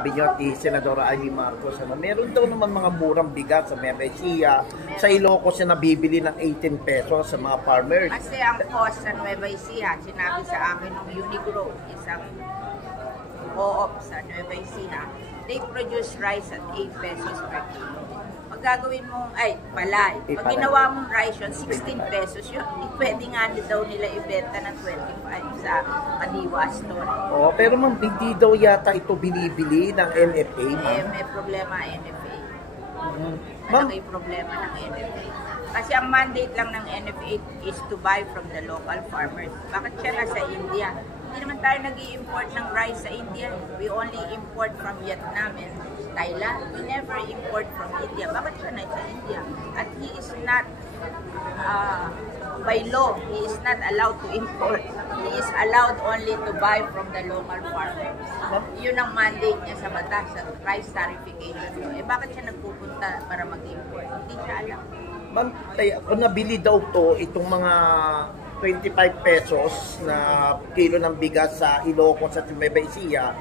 Sabi niyo ni Senadora Amy Marcos, meron daw naman mga murang bigas sa Nueva Ecija, sa Ilocos na nabibili ng 18 pesos sa mga farmers. Kasi ang cost sa Nueva Ecija, sinabi sa akin ng Unigro, isang co-op sa Nueva Ecija, they produce rice at 8 pesos per kilo. Pag gagawin mong, palay, pag ginawa mong rice yun, 16 pesos yun. Pwede nga daw nila ibenta ng 25 sa Kadiwa store. Oh, pero ma'am, hindi daw yata ito binibili ng NFA, ma'am. May problema NFA. Ma'am, May problema ng NFA. Kasi ang mandate lang ng NFA is to buy from the local farmers. Bakit siya nasa India? Hindi naman tayo nag-i-import ng rice sa India. We only import from Vietnam and Thailand. We never import from India. Bakit siya nasa India? At he is not, by law, he is not allowed to import. He is allowed only to buy from the local farmers. Yun ang mandate niya sa batas, sa rice tarification law. Bakit siya nagpupunta para mag-import? Hindi siya alam. ma'am, kung nabili daw to, itong mga 25 pesos na kilo ng bigas sa Ilocos at Nueva Ecija,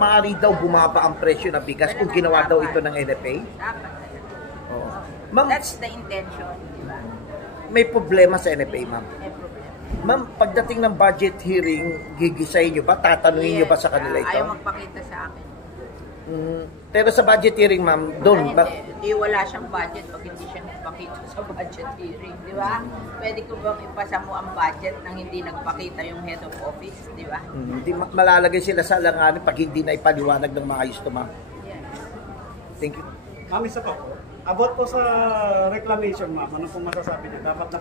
maaari daw bumaba ang presyo ng bigas kung ginawa daw ito ng NFA? Dapat. Oo. Ma'am, That's the intention. Diba? may problema sa NFA, ma'am. May problema. Ma'am, pagdating ng budget hearing, gigisayin nyo ba? Tatanungin nyo ba sa kanila ito? Ayaw magpakita sa akin. Pero sa budget hearing, ma'am, doon ba? Hindi, wala siyang budget pag hindi siya nagpakita sa budget hearing, di ba? Pwede ko bang ipasa mo ang budget nang hindi nagpakita yung head of office, di ba? Hindi malalagay sila sa alanganin pag hindi na ipaliwanag ng maayos to, ma'am. Yeah. Thank you. Ma'am, isa pa po. About po sa reclamation, ma'am, ano pong masasabi niyo? Dapat na